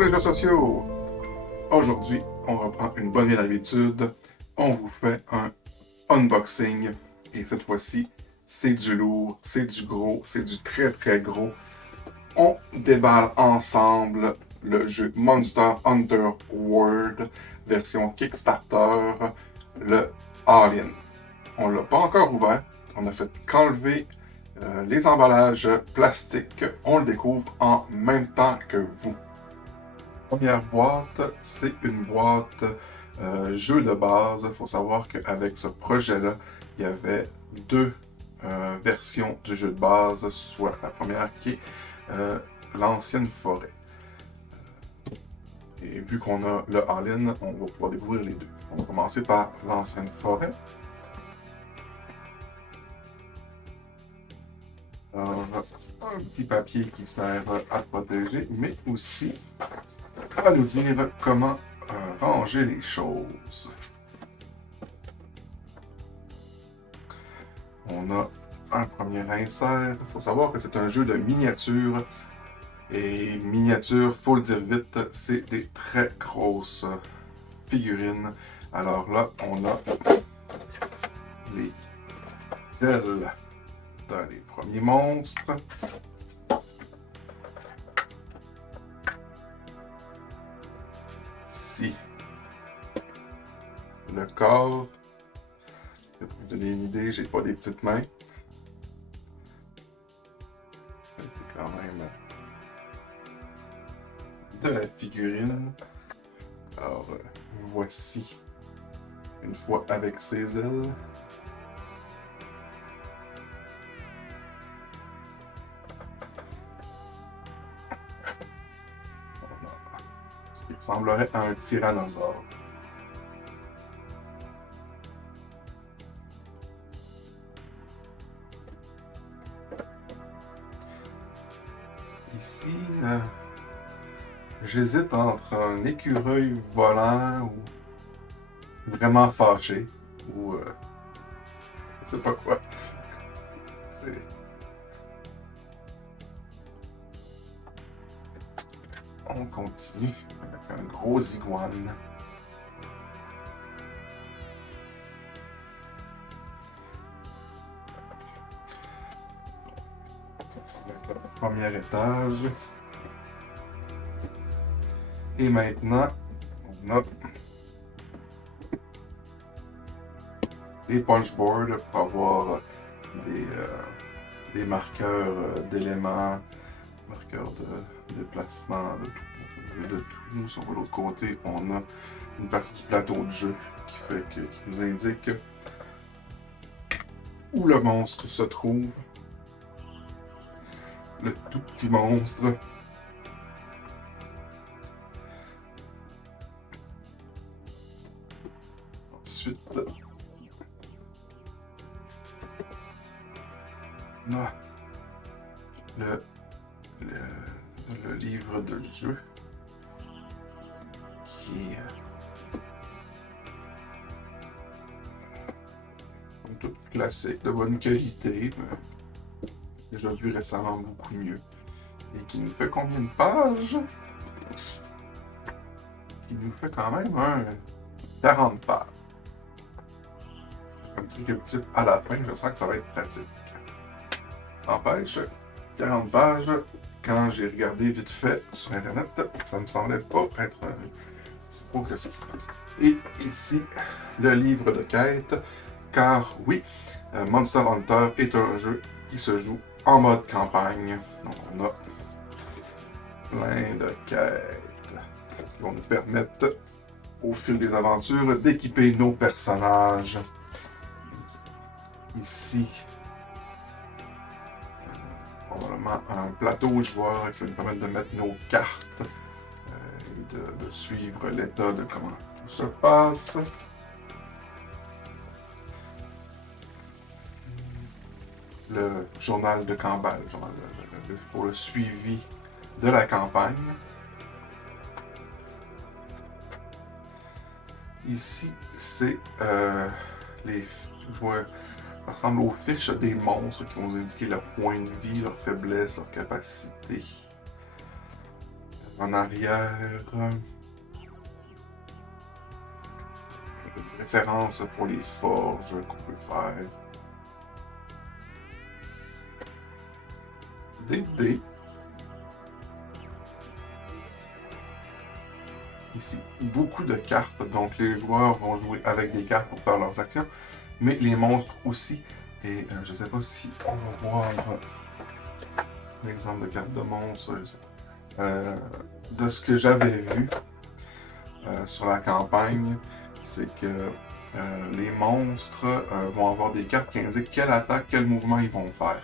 les jeux sociaux! Aujourd'hui, on reprend une bonne vieille habitude. On vous fait un unboxing. Et cette fois-ci, c'est du lourd, c'est du gros, c'est du très très gros. On déballe ensemble le jeu Monster Hunter World version Kickstarter, le All-In. On l'a pas encore ouvert. On a fait qu'enlever les emballages plastiques. On le découvre en même temps que vous. La première boîte, c'est une boîte jeu de base. Il faut savoir qu'avec ce projet-là, il y avait deux versions du jeu de base, soit la première qui est l'ancienne forêt. Et vu qu'on a le All-In, on va pouvoir découvrir les deux. On va commencer par l'ancienne forêt. Alors, un petit papier qui sert à protéger, mais aussi à nous dire comment ranger les choses. On a un premier insert. Il faut savoir que c'est un jeu de miniature. Et miniature, faut le dire vite, c'est des très grosses figurines. Alors là, on a les ailes dans les premiers monstres. Ici, le corps. Pour vous donner une idée, j'ai pas des petites mains. C'est quand même de la figurine. Alors, voici une fois avec ses ailes. On a ce qui ressemblerait à un tyrannosaure. Ici, j'hésite entre un écureuil volant ou vraiment fâché ou je sais pas quoi. On continue avec un gros iguane. Ça va être le premier étage. Et maintenant, on a les punchboards pour avoir des marqueurs d'éléments, marqueurs de déplacement, de tout. Sur l'autre côté, on a une partie du plateau de jeu qui nous indique où le monstre se trouve. Le tout petit monstre. Ensuite, on a le livre de jeu qui est tout classique, de bonne qualité, mais déjà vu récemment beaucoup mieux. Et qui nous fait combien de pages? Qui nous fait quand même un 40 pages. Un petit type à la fin, je sens que ça va être pratique. N'empêche, 40 pages, quand j'ai regardé vite fait sur Internet, ça me semblait pas être si beau que ça. Et ici, le livre de quête, car oui, Monster Hunter est un jeu qui se joue en mode campagne. Donc on a plein de quêtes qui vont nous permettre, au fil des aventures, d'équiper nos personnages. Ici, probablement un plateau de joueurs qui va nous permettre de mettre nos cartes et de suivre l'état de comment tout se passe. Le journal de campagne, pour le suivi de la campagne. Ici, c'est les joueurs. Ça ressemble aux fiches des monstres qui vont nous indiquer leur point de vie, leur faiblesse, leur capacité. En arrière, une référence pour les forges qu'on peut faire. Des dés. Ici, beaucoup de cartes, donc les joueurs vont jouer avec des cartes pour faire leurs actions, mais les monstres aussi. Et je ne sais pas si on va voir l'exemple de carte de monstre. De ce que j'avais vu sur la campagne, c'est que les monstres vont avoir des cartes qui indiquent quelle attaque, quel mouvement ils vont faire.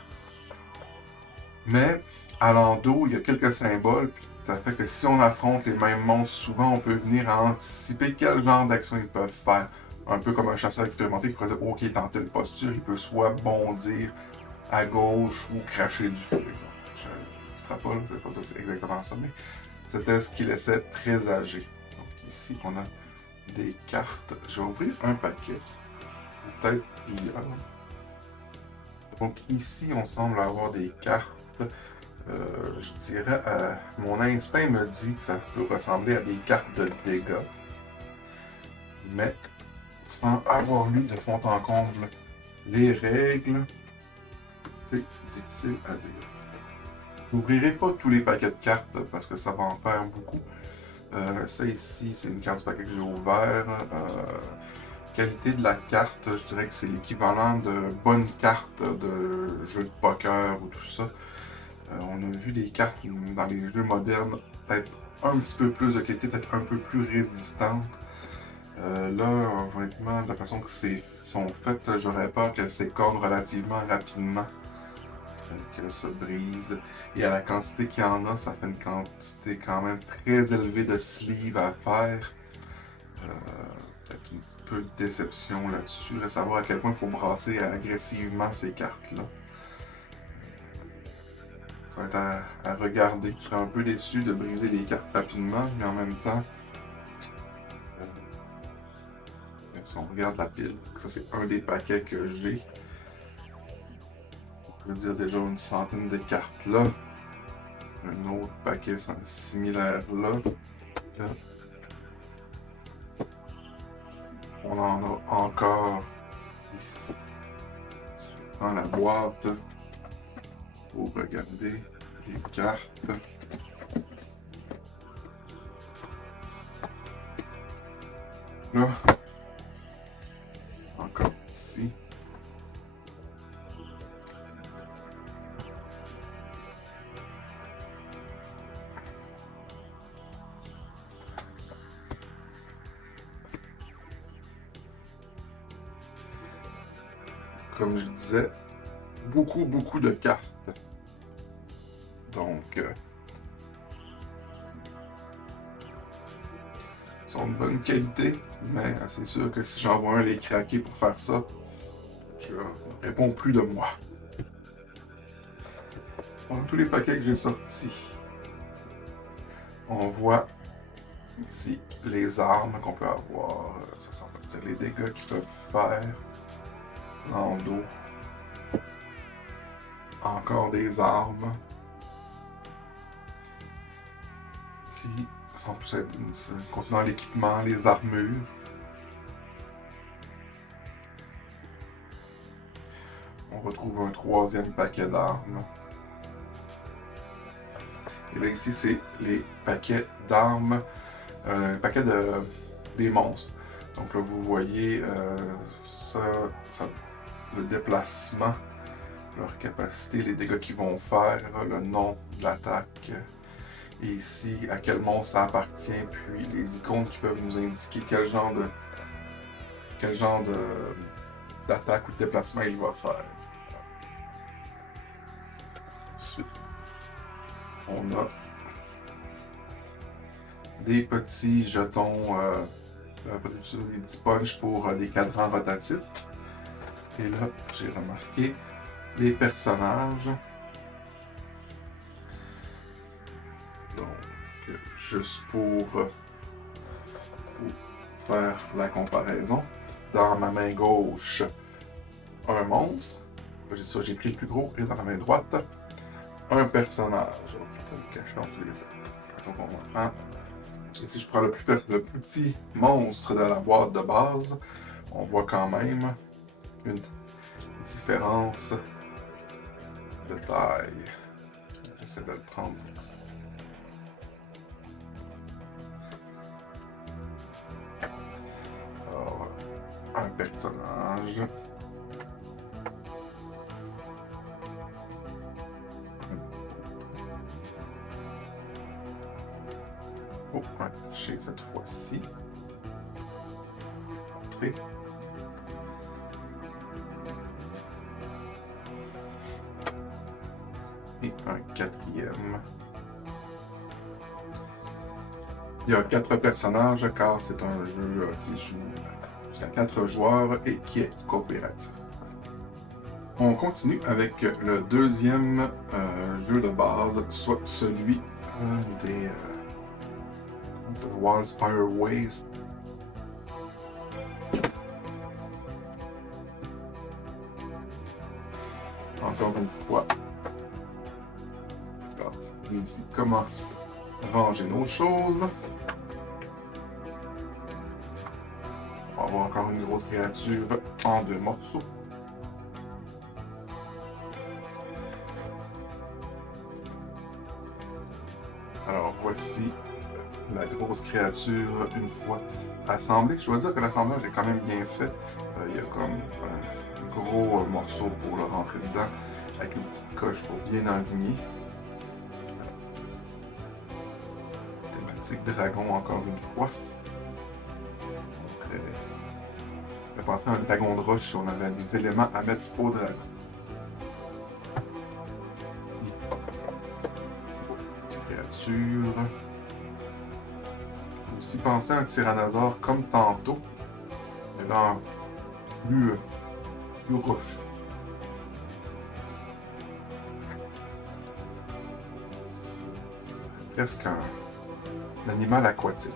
Mais à l'endos, il y a quelques symboles, puis ça fait que si on affronte les mêmes monstres, souvent on peut venir à anticiper quel genre d'action ils peuvent faire. Un peu comme un chasseur expérimenté qui pourrait dire OK, dans telle posture, il peut soit bondir à gauche ou cracher du feu, par exemple. Je extrapole, c'est pas ça, c'est exactement ça, mais c'était ce qu'il laissait présager. Donc ici, on a des cartes. Je vais ouvrir un paquet. Peut-être plusieurs. Donc ici, on semble avoir des cartes. Je dirais, mon instinct me dit que ça peut ressembler à des cartes de dégâts. Mais sans avoir lu de fond en comble les règles, c'est difficile à dire. Je n'ouvrirai pas tous les paquets de cartes parce que ça va en faire beaucoup. Ça ici, c'est une carte du paquet que j'ai ouvert. Qualité de la carte, je dirais que c'est l'équivalent de bonnes cartes de jeux de poker ou tout ça. On a vu des cartes dans les jeux modernes peut-être un petit peu plus de qualité, peut-être un peu plus résistantes. Là, honnêtement, de la façon que c'est sont faites, j'aurais peur qu'elles s'écornent relativement rapidement, qu'elles se brisent. Et à la quantité qu'il y en a, ça fait une quantité quand même très élevée de sleeves à faire. Peut-être un petit peu de déception là-dessus, de savoir à quel point il faut brasser agressivement ces cartes-là. Ça va être à regarder. Je serais un peu déçu de briser les cartes rapidement, mais en même temps, si on regarde la pile, ça c'est un des paquets que j'ai. On peut dire déjà une centaine de cartes là. Un autre paquet similaire là. Là. On en a encore ici. Je prends la boîte pour regarder les cartes. Là, encore ici. Comme je disais, beaucoup de cartes. Donc, ils sont de bonne qualité, mais c'est sûr que si j'envoie un les craquer pour faire ça, je réponds plus de moi. Dans tous les paquets que j'ai sortis, on voit ici les armes qu'on peut avoir. Ça semble dire les dégâts qu'ils peuvent faire. En dos. Encore des armes. Ici, ça semble être continuant l'équipement, les armures. On retrouve un troisième paquet d'armes. Et là, ici, c'est les paquets d'armes, un paquet des monstres. Donc là, vous voyez le déplacement, leur capacité, les dégâts qu'ils vont faire, le nom de l'attaque. Et ici, à quel monstre ça appartient, puis les icônes qui peuvent nous indiquer quel genre d'attaque ou de déplacement il va faire. Ensuite, on a des petits jetons, des petits punch pour les cadrans rotatifs. Et là, j'ai remarqué les personnages. Donc, juste pour faire la comparaison, dans ma main gauche, un monstre. J'ai pris le plus gros, et dans la main droite, un personnage. Donc, je vais me cacher entre les autres. Donc on prend. Si je prends le plus petit monstre de la boîte de base, on voit quand même une différence de taille. J'essaie de le prendre. Alors, un personnage. Oh, un chez cette fois-ci. Et un quatrième. Il y a 4 personnages car c'est un jeu qui joue jusqu'à 4 joueurs et qui est coopératif. On continue avec le deuxième jeu de base, soit celui des Wildspire Waste. Encore une fois, il dit comment ranger nos choses. On va avoir encore une grosse créature en 2 morceaux. Alors voici la grosse créature une fois assemblée. Je dois dire que l'assemblage est quand même bien fait. Il y a comme un gros morceau pour le rentrer dedans avec une petite coche pour bien aligner. Thématique dragon encore une fois. On va penser à un dragon de roche si on avait des éléments à mettre au dragon. Petite créature. Aussi penser à un tyrannosaure comme tantôt, mais là plus roche. C'est presque un animal aquatique.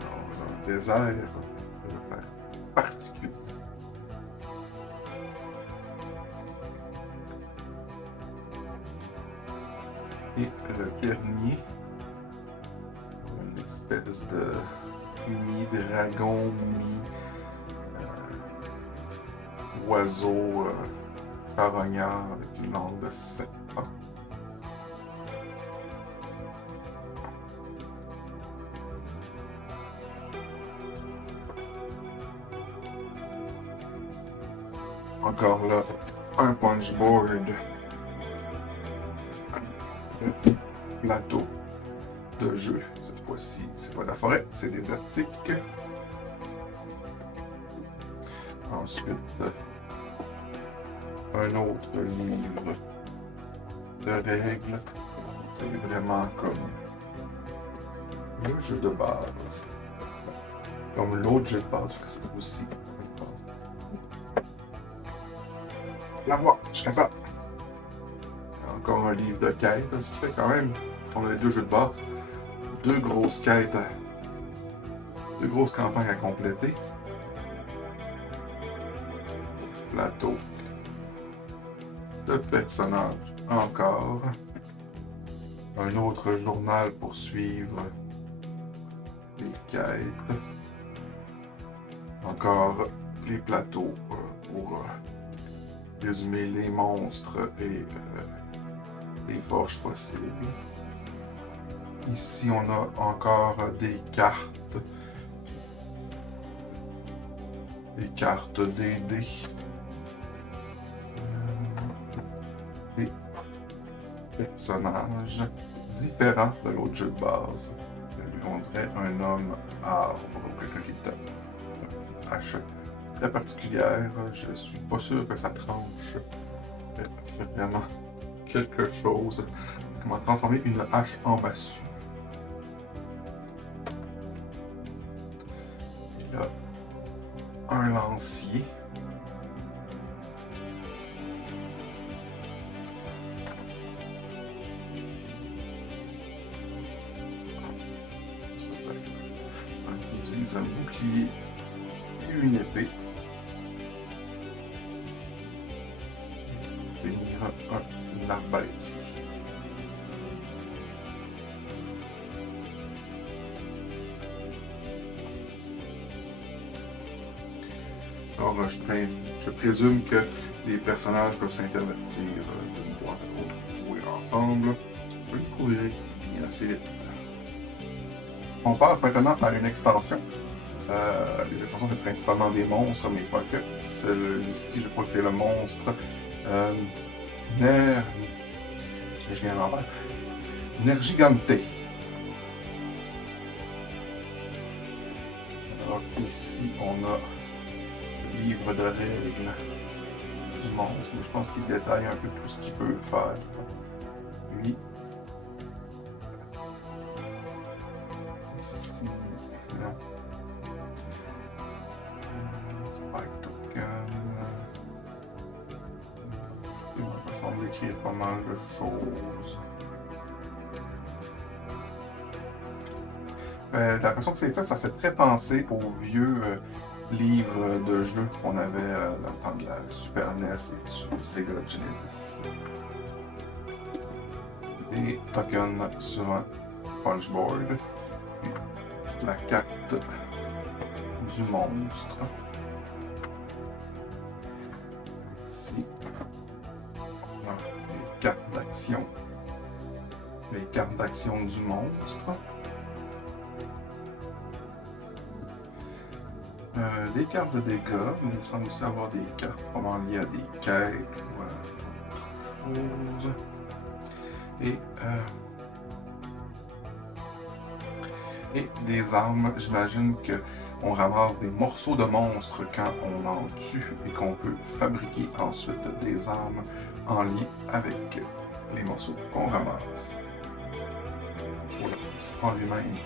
Dans le désert, particulier. Et le dernier, une espèce de mi-dragon, mi-oiseau charognard avec une langue de serpent. Encore là, un punchboard. Plateau de jeu. Cette fois-ci, c'est pas de la forêt, c'est désertique. Ensuite, un autre livre de règles. C'est vraiment comme le jeu de base. Comme l'autre jeu de base, c'est aussi. La voix, je suis capable. Encore un livre de quête, ce qui fait quand même qu'on a les 2 jeux de base. 2 grosses quêtes, 2 grosses campagnes à compléter. Plateau de personnages encore. Un autre journal pour suivre les quêtes. Encore les plateaux pour résumer les monstres et les forges possibles. Ici, on a encore des cartes. Des cartes D&D. Des personnages différents de l'autre jeu de base. Lui, on dirait un homme arbre ou quelqu'un qui tape une hache très particulière. Je suis pas sûr que sa tranche fait vraiment quelque chose. Comment transformer une hache en massue. Il y a un lancier. Un qui utilise un bouclier et une épée. Finir un arbalètier. Alors, je présume que les personnages peuvent s'intervertir d'une boîte à l'autre pour jouer ensemble. Je vais le courir bien assez vite. On passe maintenant à une extension. Les extensions, c'est principalement des monstres, mais pas que. Ici, je crois que c'est le monstre Ner... Je viens d'en faire. Nergigante. Alors ici, on a le livre de règles du monstre. Je pense qu'il détaille un peu tout ce qu'il peut faire. Lui. Ici. Non. Spike token. Il va semble décrire pas mal de choses. La façon que c'est fait, ça fait très penser aux vieux livres de jeux qu'on avait dans le temps de la Super NES et du Sega Genesis. Des tokens sur un punchboard. La carte du monstre. Ici, on a les cartes d'action. Les cartes d'action du monstre. Des cartes de dégâts, mais il semble aussi avoir des cartes vraiment liées à des quêtes ou à autre chose. Et des armes, j'imagine qu'on ramasse des morceaux de monstres quand on en tue et qu'on peut fabriquer ensuite des armes en lien avec les morceaux qu'on ramasse. Pour le monstre en lui-même,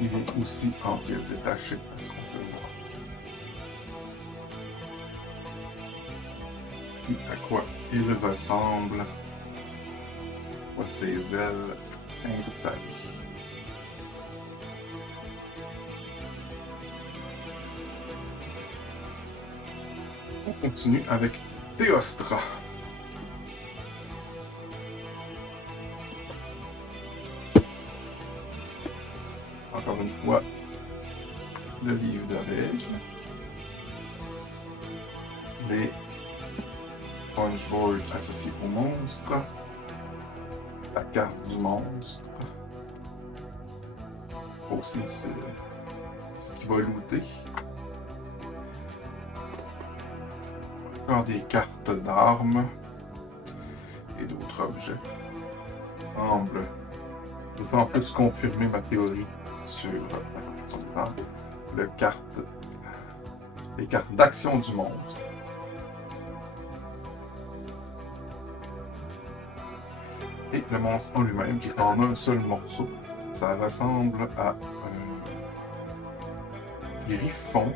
il vient aussi en pièces détachées, parce qu'on peut voir. À quoi il ressemble, à ses ailes installées. On continue avec Théostra. Encore une fois, le livre de règles. Les punchboard associé au monstre, la carte du monstre, aussi c'est ce qu'il va looter. Encore des cartes d'armes et d'autres objets. Ça semble d'autant plus confirmer ma théorie sur les cartes d'action du monstre. Et le monstre en lui-même, qui est en un seul morceau, ça ressemble à un griffon.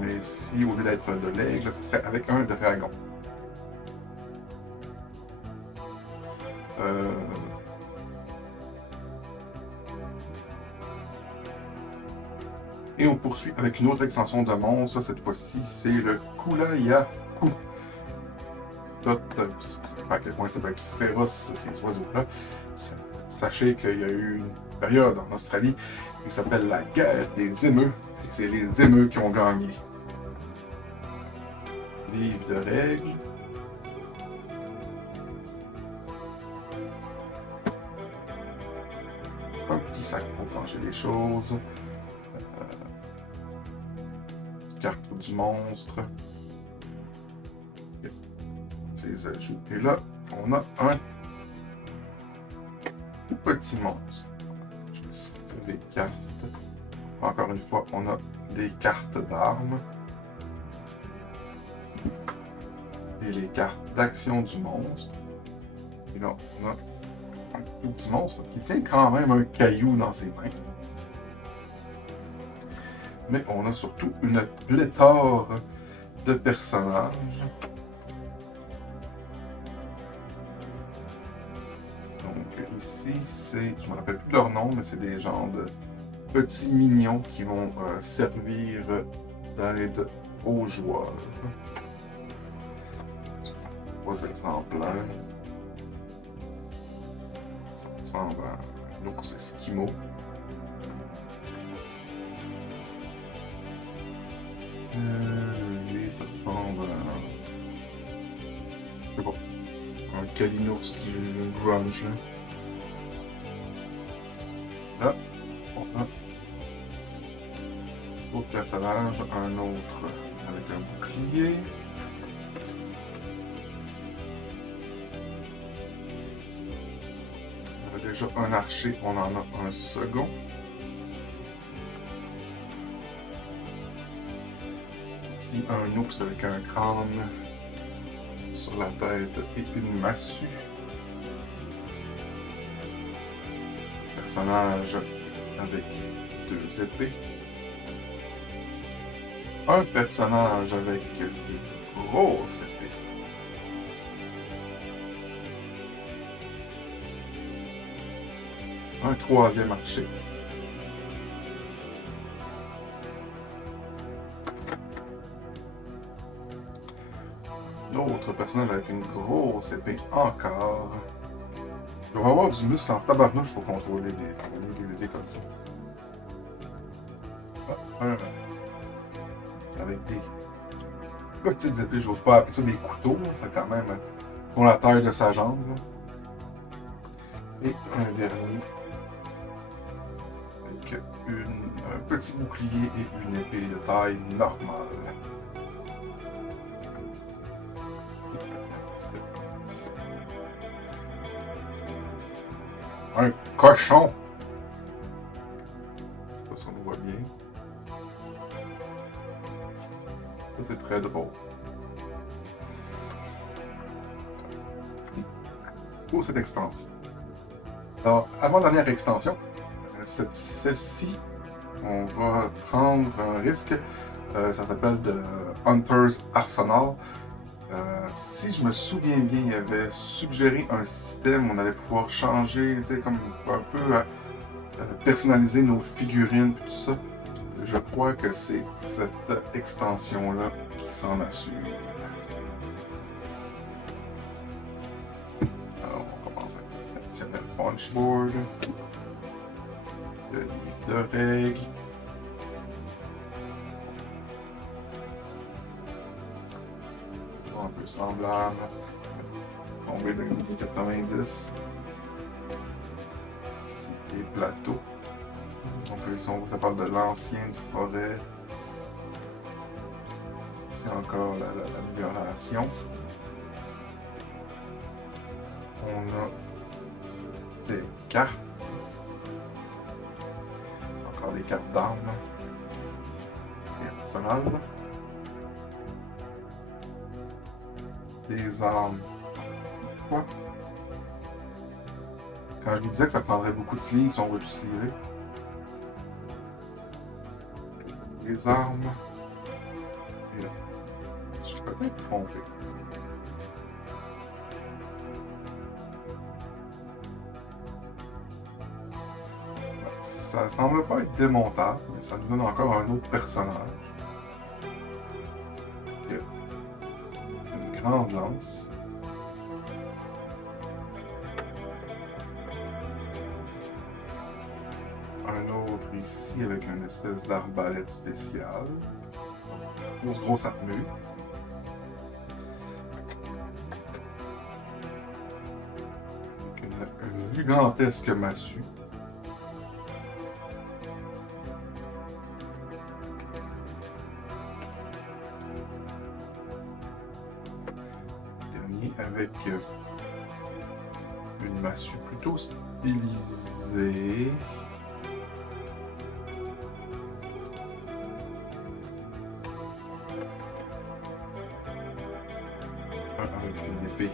Mais si au lieu d'être de l'aigle, ce serait avec un dragon. Et on poursuit avec une autre extension de monstre. Cette fois-ci, c'est le Kulayaku. Je ne sais pas à quel point ça peut être féroce, ces oiseaux-là. Sachez qu'il y a eu une période en Australie qui s'appelle la guerre des émeus. Et c'est les émeus qui ont gagné. Livre de règles. Un petit sac pour plancher les choses. Carte du monstre. Ses ajouts. Et là, on a un petit monstre. Je vais sortir les cartes. Encore une fois, on a des cartes d'armes. Et les cartes d'action du monstre. Et là, on a un petit monstre qui tient quand même un caillou dans ses mains. Mais on a surtout une pléthore de personnages. Donc ici, c'est, je ne me rappelle plus de leur nom, mais c'est des genres de petits mignons qui vont servir d'aide aux joueurs. Trois exemplaires. Ça ressemble à l'ours esquimau. semble je sais pas, un Kalinours qui grunge. Là, on a autre personnage, un autre avec un bouclier. On a déjà un archer, on en a un second. Ici, un ours avec un crâne sur la tête et une massue. Personnage avec 2 épées. Un personnage avec une grosse épée. Un 3e archer. L'autre personnage avec une grosse épée encore. Il va avoir du muscle en tabarnouche pour contrôler les épées comme ça. Un avec des petites épées, j'ose pas appeler ça des couteaux, c'est quand même pour la taille de sa jambe. Là. Et un dernier avec un petit bouclier et une épée de taille normale. Un cochon! Je sais pas si on le voit bien. Ça, c'est très drôle. Pour cette extension. Alors, avant-dernière extension, celle-ci, on va prendre un risque. Ça s'appelle de Hunter's Arsenal. Si je me souviens bien, il avait suggéré un système où on allait pouvoir changer, comme un peu personnaliser nos figurines et tout ça. Je crois que c'est cette extension-là qui s'en assure. Alors, on commence avec le traditionnel punchboard, le livre de règles. Un peu semblable. Tomber dans les années 90. Ici, les plateaux. Donc ici, ça parle de l'ancienne forêt. Ici encore l'amélioration. On a des cartes. Encore des cartes d'armes. Personnelles. Des armes. Quoi? Quand je vous disais que ça prendrait beaucoup de sleeves si on veut tout sleever. Les armes. Et là. Je suis peut-être trompé. Ça semble pas être démontable, mais ça nous donne encore un autre personnage. Il y a une grande lance. Un autre ici avec une espèce d'arbalète spéciale. Grosse armure. Avec une gigantesque massue. Dernier avec une massue plutôt stylisée. Avec une épée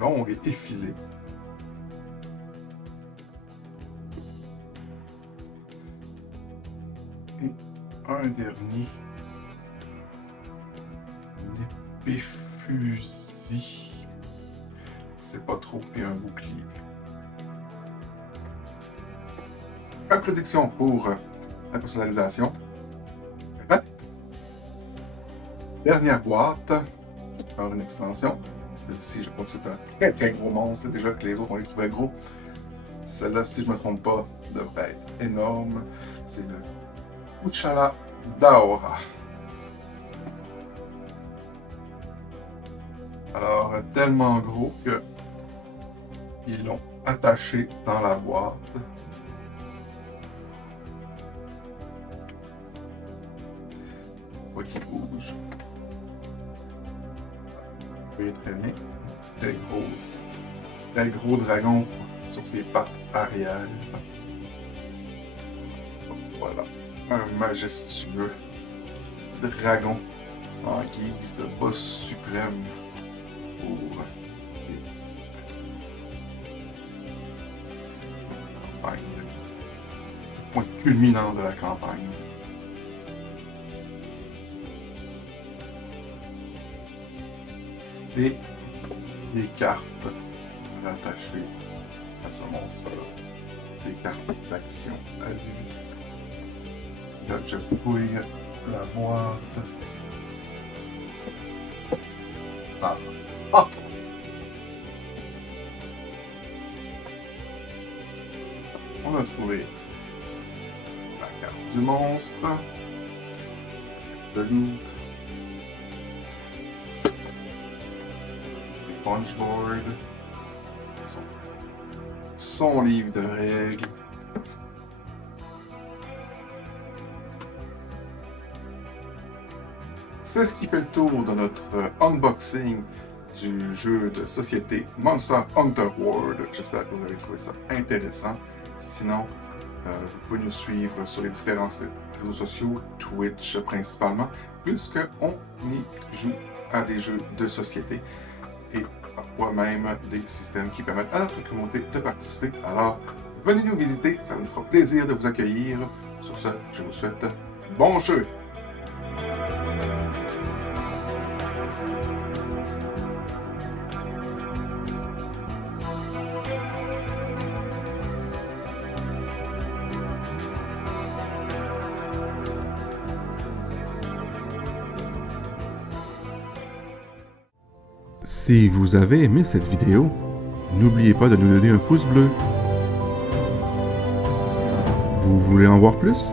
longue et effilée. Et un dernier. Une épée fusil. C'est pas trop, et un bouclier. Pas de prédiction pour la personnalisation. Dernière boîte. Encore une extension. Celle-ci, je crois que c'est un très très gros monstre. Déjà que les autres, on les trouvait gros. Celle-là, si je ne me trompe pas, devrait être énorme. C'est le Kuchala Daora. Alors, tellement gros que ils l'ont attaché dans la boîte. Pas qu'il bouge. Vous voyez très bien. Très gros dragon sur ses pattes arrière. Voilà. Un majestueux dragon en guise de boss suprême pour les campagnes. Le point culminant de la campagne. Et des cartes rattachées à ce monstre-là. Ces cartes d'action à lui. Là, je fouille la boîte. Ah! Ah! On a trouvé la carte du monstre, de loot, les punchboards, son livre de règles. C'est ce qui fait le tour de notre unboxing du jeu de société Monster Hunter World. J'espère que vous avez trouvé ça intéressant. Sinon, vous pouvez nous suivre sur les différents réseaux sociaux, Twitch principalement, puisqu'on y joue à des jeux de société et parfois même des systèmes qui permettent à notre communauté de participer. Alors, venez nous visiter, ça nous fera plaisir de vous accueillir. Sur ce, je vous souhaite bon jeu! Si vous avez aimé cette vidéo, n'oubliez pas de nous donner un pouce bleu. Vous voulez en voir plus?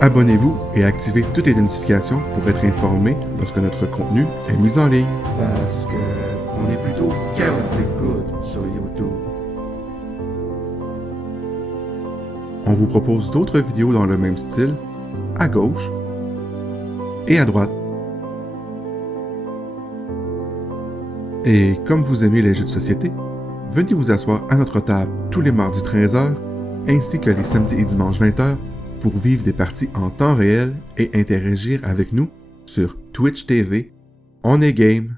Abonnez-vous et activez toutes les notifications pour être informé lorsque notre contenu est mis en ligne. Parce que on est plutôt chaotic good sur YouTube. On vous propose d'autres vidéos dans le même style, à gauche et à droite. Et comme vous aimez les jeux de société, venez vous asseoir à notre table tous les mardis 13h, ainsi que les samedis et dimanches 20h, pour vivre des parties en temps réel et interagir avec nous sur Twitch TV. On est game!